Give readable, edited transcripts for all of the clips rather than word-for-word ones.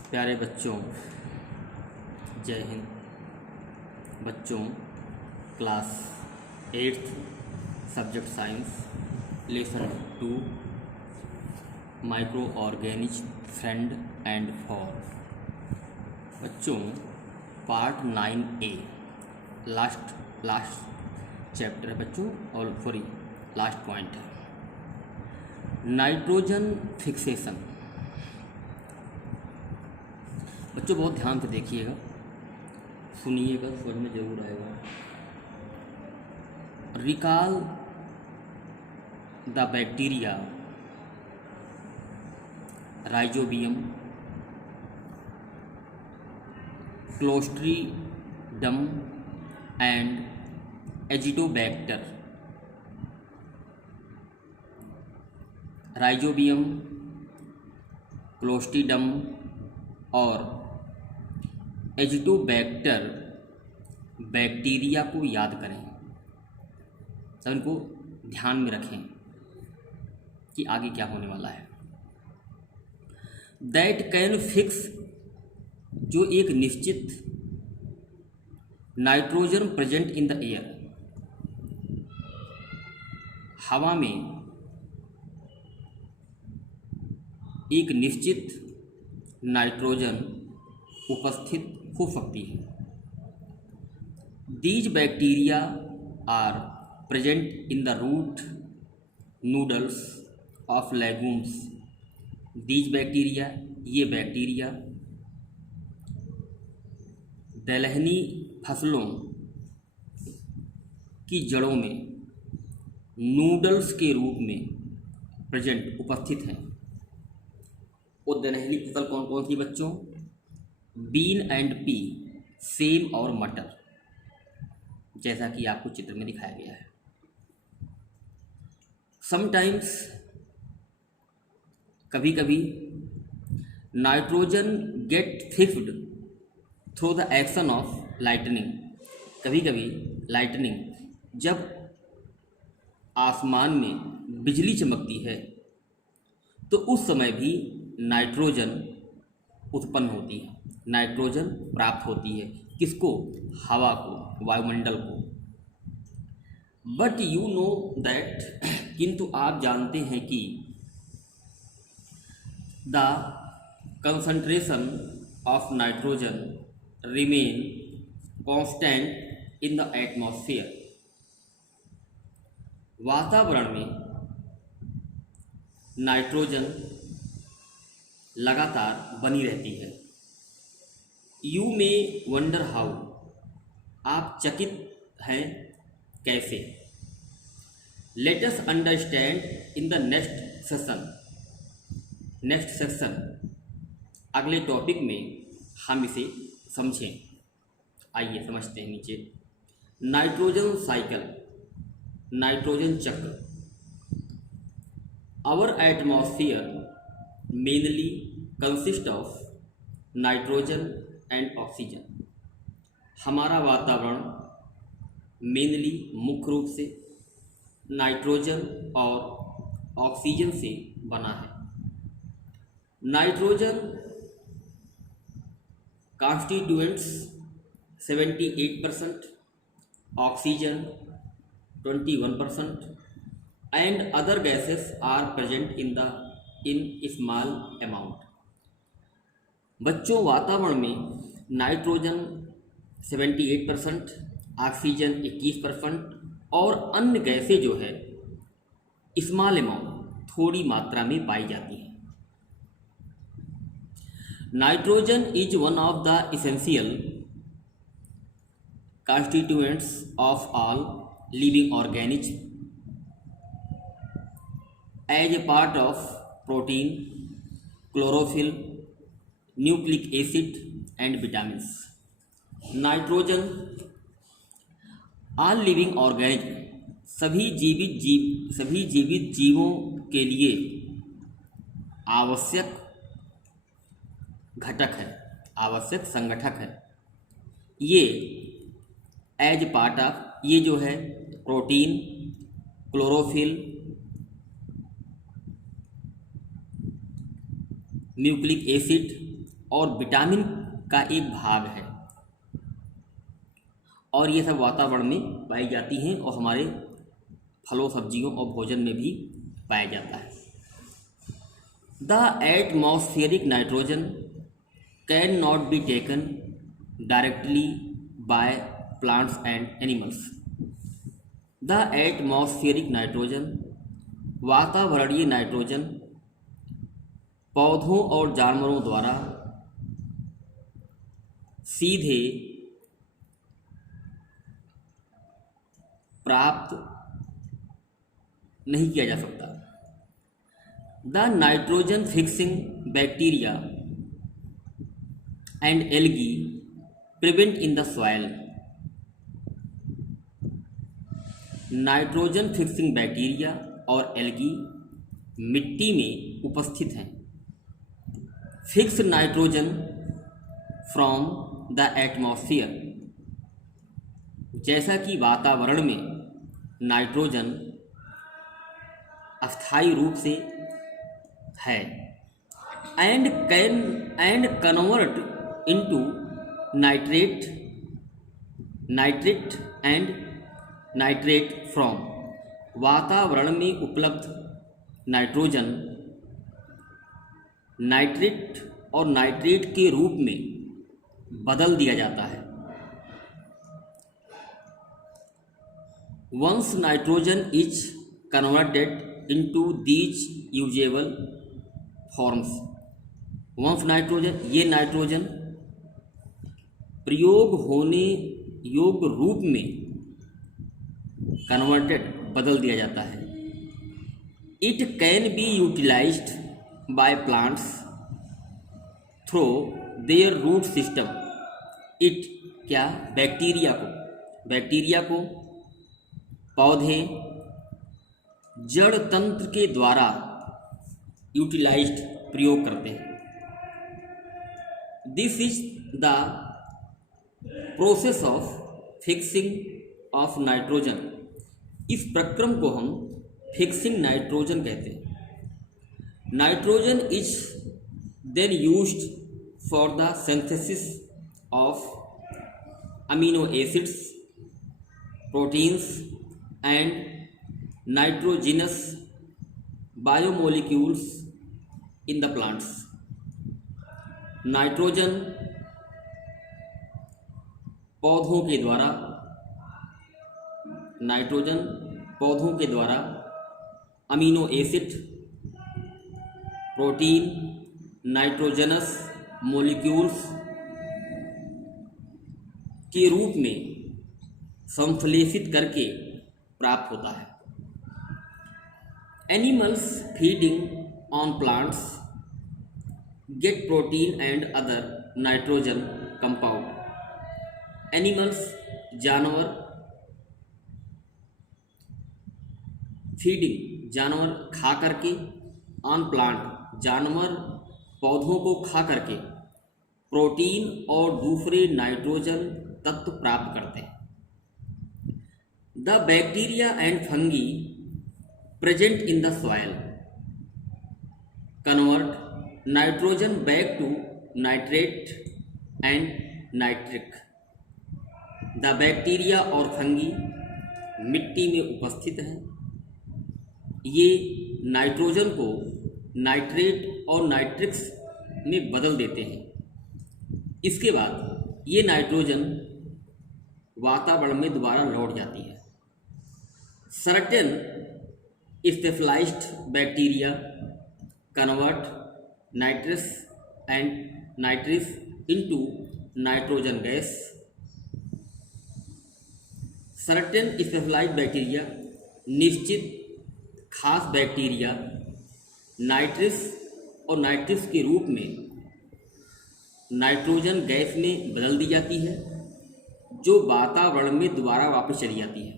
प्यारे बच्चों, जय हिंद। बच्चों, class 8th subject science lesson 2 micro organism friend and for. बच्चों, पार्ट 9A लास्ट चैप्टर है बच्चों, और सॉरी लास्ट पॉइंट है नाइट्रोजन फिक्सेशन। बच्चों बहुत ध्यान से देखिएगा, सुनिएगा, समझ में जरूर आएगा। Recall the bacteria Rhizobium, Clostridium and Azotobacter. Rhizobium, Clostridium और एजिडोबैक्टर बैक्टीरिया को याद करें, तो इनको ध्यान में रखें कि आगे क्या होने वाला है। दैट कैन फिक्स, जो एक निश्चित nitrogen present in the air, हवा में एक निश्चित नाइट्रोजन उपस्थित हो सकती है। These bacteria are present in the root nodules of legumes. These bacteria, ये बैक्टीरिया दलहनी फसलों की जड़ों में नूडल्स के रूप में प्रेजेंट उपस्थित हैं। वो दलहनी फसल कौन कौन सी बच्चों? बीन एंड पी, सेम और मटर, जैसा कि आपको चित्र में दिखाया गया है। समटाइम्स, कभी कभी, nitrogen get fixed through the action of lightning. कभी कभी लाइटनिंग, जब आसमान में बिजली चमकती है तो उस समय भी नाइट्रोजन उत्पन्न होती है, नाइट्रोजन प्राप्त होती है। किसको? हवा को, वायुमंडल को। बट यू नो दैट, किंतु आप जानते हैं कि the concentration of nitrogen remain constant in the atmosphere. वातावरण में नाइट्रोजन लगातार बनी रहती है। यू मे वंडर हाउ, आप चकित हैं कैसे। Let us understand in the next section, अगले टॉपिक में हम इसे समझें। आइए समझते हैं। नीचे नाइट्रोजन साइकिल, नाइट्रोजन चक्र। Our atmosphere mainly consist of nitrogen and oxygen. हमारा वातावरण मेनली, मुख्य रूप से नाइट्रोजन और ऑक्सीजन से बना है। Nitrogen constituents 78%, oxygen 21% and other gases are present in small amount. बच्चों, वातावरण में नाइट्रोजन 78%, ऑक्सीजन 21% और अन्य गैसें जो है स्मॉल अमाउंट, थोड़ी मात्रा में पाई जाती हैं। Nitrogen is one of the essential constituents of all living organisms as a part of protein, chlorophyll, nucleic acid and vitamins. Nitrogen all living organism, सभी जीवित जीवों के लिए आवश्यक घटक है, आवश्यक संगठक है। ये एज पार्ट ऑफ, ये जो है प्रोटीन, क्लोरोफिल, न्यूक्लिक एसिड और विटामिन का एक भाग है, और ये सब वातावरण में पाई जाती हैं और हमारे फलों सब्जियों और भोजन में भी पाया जाता है। The atmospheric nitrogen can not be taken directly by plants and animals. The atmospheric nitrogen, वातावरणीय नाइट्रोजन, पौधों और जानवरों द्वारा सीधे प्राप्त नहीं किया जा सकता। The nitrogen fixing bacteria and algae prevent in the soil. Nitrogen fixing bacteria और एल्गी मिट्टी में उपस्थित हैं। Fix nitrogen from the atmosphere, जैसा कि वातावरण में नाइट्रोजन अस्थायी रूप से है, and convert into nitrate and nitrate from, वातावरण में उपलब्ध नाइट्रोजन नाइट्रेट और नाइट्रेट के रूप में बदल दिया जाता है। Once nitrogen is converted into these usable forms, once nitrogen, ये नाइट्रोजन प्रयोग होने योग्य रूप में कन्वर्टेड, बदल दिया जाता है। It can be utilised by plants through their root system. It क्या, बैक्टीरिया को पौधे जड़ तंत्र के द्वारा यूटिलाइज्ड, प्रयोग करते हैं। This is the process of fixing of nitrogen. इस प्रक्रम को हम फिक्सिंग नाइट्रोजन कहते हैं। Nitrogen is then used for the synthesis of amino acids, proteins and nitrogenous biomolecules in the plants. Nitrogen पौधों के द्वारा amino acid, protein, nitrogenous molecules के रूप में संश्लेषित करके प्राप्त होता है। Animals feeding on plants get protein and other nitrogen compound. Animals, जानवर, फीडिंग, जानवर खा करके, ऑन प्लांट, जानवर पौधों को खा करके प्रोटीन और दूसरे नाइट्रोजन तत्व प्राप्त करते हैं। The bacteria and fungi present in the soil convert nitrogen back to nitrate and nitric. The bacteria और फंगी मिट्टी में उपस्थित हैं। ये नाइट्रोजन को नाइट्रेट और नाइट्रिक्स में बदल देते हैं। इसके बाद ये नाइट्रोजन वातावरण में दोबारा लौट जाती है। Certain specialized bacteria convert nitrous and nitrous into nitrogen gas. Certain specialized bacteria, निश्चित खास बैक्टीरिया नाइट्रस और नाइट्रस के रूप में नाइट्रोजन गैस में बदल दी जाती है, जो वातावरण में दोबारा वापस चली जाती है।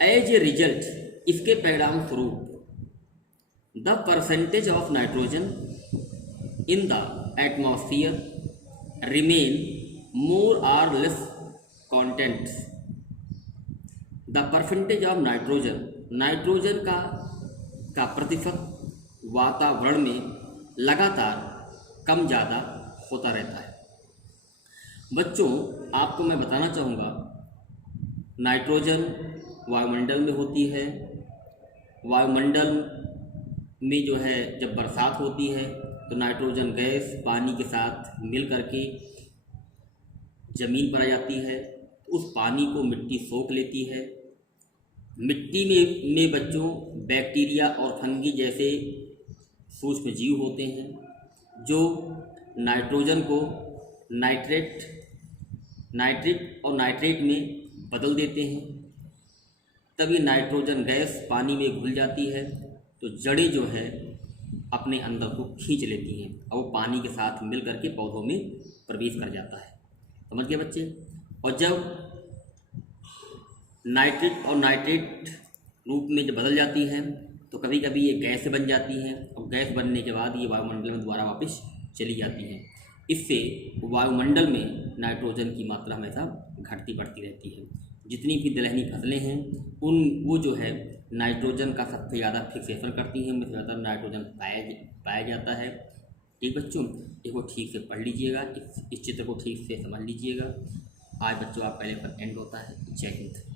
एज ए रिजल्ट, इसके परिणाम स्वरूप the percentage of nitrogen in the atmosphere remain more or less content. The percentage of nitrogen का प्रतिशत वातावरण में लगातार कम ज़्यादा होता रहता है। बच्चों, आपको मैं बताना चाहूँगा, नाइट्रोजन वायुमंडल में होती है। वायुमंडल में जो है जब बरसात होती है तो नाइट्रोजन गैस पानी के साथ मिल करके ज़मीन पर आ जाती है। उस पानी को मिट्टी सोख लेती है। मिट्टी में बच्चों बैक्टीरिया और फंगी जैसे सूक्ष्म जीव होते हैं जो नाइट्रोजन को नाइट्रेट और नाइट्रेट में बदल देते हैं। तभी नाइट्रोजन गैस पानी में घुल जाती है तो जड़ें जो है अपने अंदर को खींच लेती हैं और वो पानी के साथ मिल करके पौधों में प्रवेश कर जाता है। समझ गए बच्चे? और जब नाइट्रेट और नाइट्रेट रूप में जब बदल जाती है तो कभी कभी ये गैस बन जाती हैं और गैस बनने के बाद ये वायुमंडल में दोबारा वापस चली जाती हैं। इससे वायुमंडल में नाइट्रोजन की मात्रा हमेशा घटती बढ़ती रहती है। जितनी भी दलहनी फसलें हैं वो जो है नाइट्रोजन का सबसे ज़्यादा फिक्सेशन करती हैं, उनमें ज़्यादा नाइट्रोजन पाया जाता है। ठीक बच्चों, इसको ठीक से पढ़ लीजिएगा, इस चित्र को ठीक से समझ लीजिएगा। आज बच्चों आपका लेक्चर एंड होता है। जय हिंद।